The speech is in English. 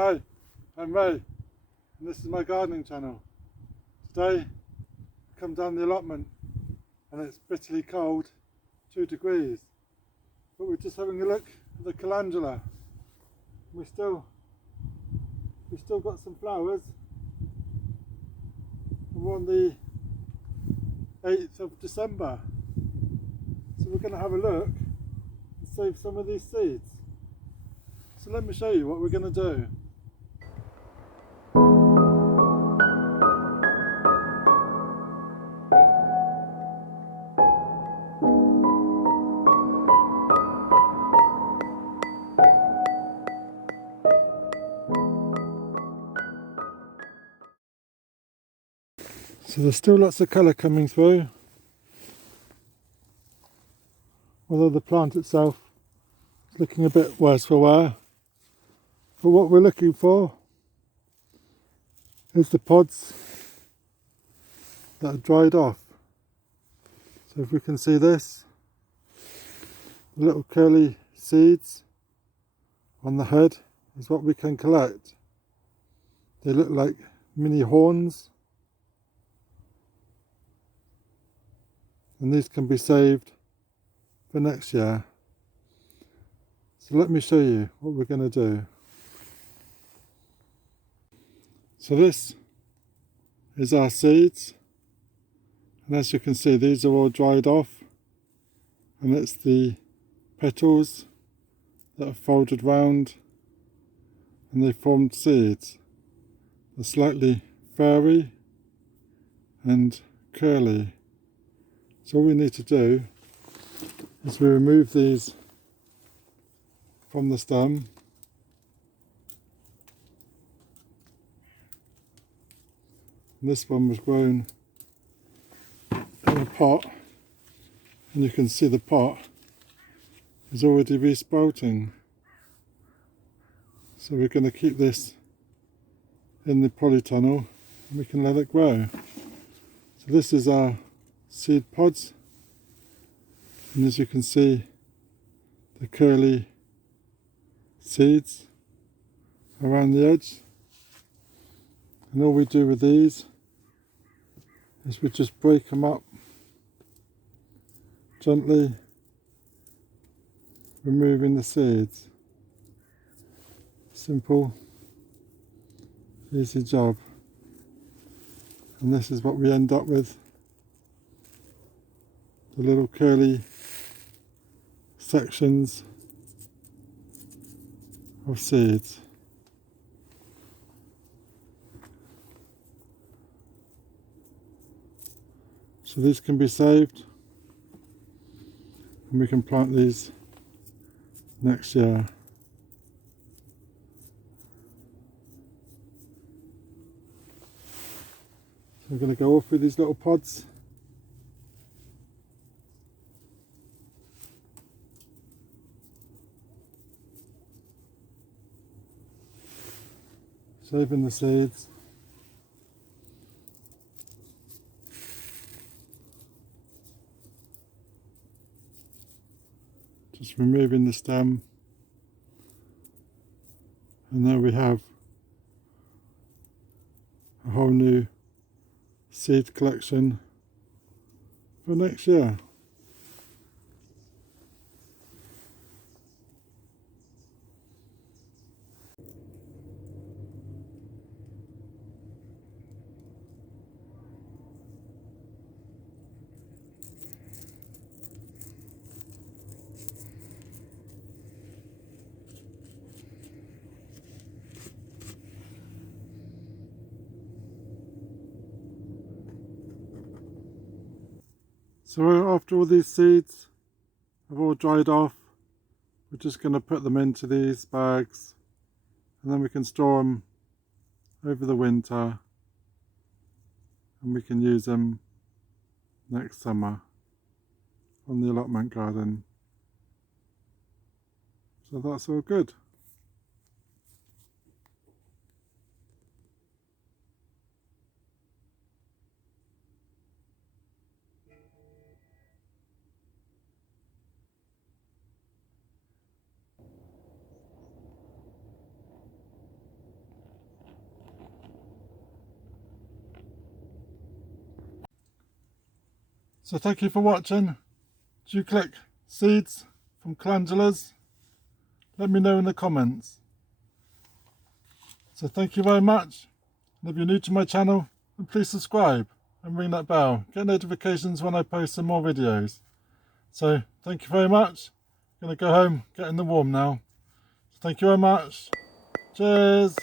Hi, I'm Ray, and this is my gardening channel. Today, I come down the allotment and it's bitterly cold, 2 degrees, but we're just having a look at the Calendula. We've still got some flowers, and we're on the 8th of December, so we're going to have a look and save some of these seeds. So let me show you what we're going to do. So there's still lots of colour coming through, although the plant itself is looking a bit worse for wear. But what we're looking for is the pods that are dried off. So if we can see this, the little curly seeds on the head is what we can collect. They look like mini horns, and these can be saved for next year. So let me show you what we're going to do. So this is our seeds, and as you can see, these are all dried off, and it's the petals that are folded round and they formed seeds. They're slightly furry and curly. So all we need to do is we remove these from the stem, and this one was grown in a pot, and you can see the pot is already resprouting. So we're going to keep this in the polytunnel and we can let it grow. So this is our seed pods, and as you can see, the curly seeds around the edge. And all we do with these is we just break them up gently, removing the seeds. Simple, easy job. And this is what we end up with, the little curly sections of seeds. So these can be saved, and we can plant these next year. So I'm going to go off with these little pods. Saving the seeds. Just removing the stem, and there we have a whole new seed collection for next year. So after all these seeds have all dried off, we're just going to put them into these bags, and then we can store them over the winter, and we can use them next summer on the allotment garden. So that's all good. So thank you for watching. Do you collect seeds from calendulas? Let me know in the comments. So thank you very much. And if you're new to my channel, then please subscribe and ring that bell. Get notifications when I post some more videos. So thank you very much. I'm going to go home, get in the warm now. So thank you very much. Cheers.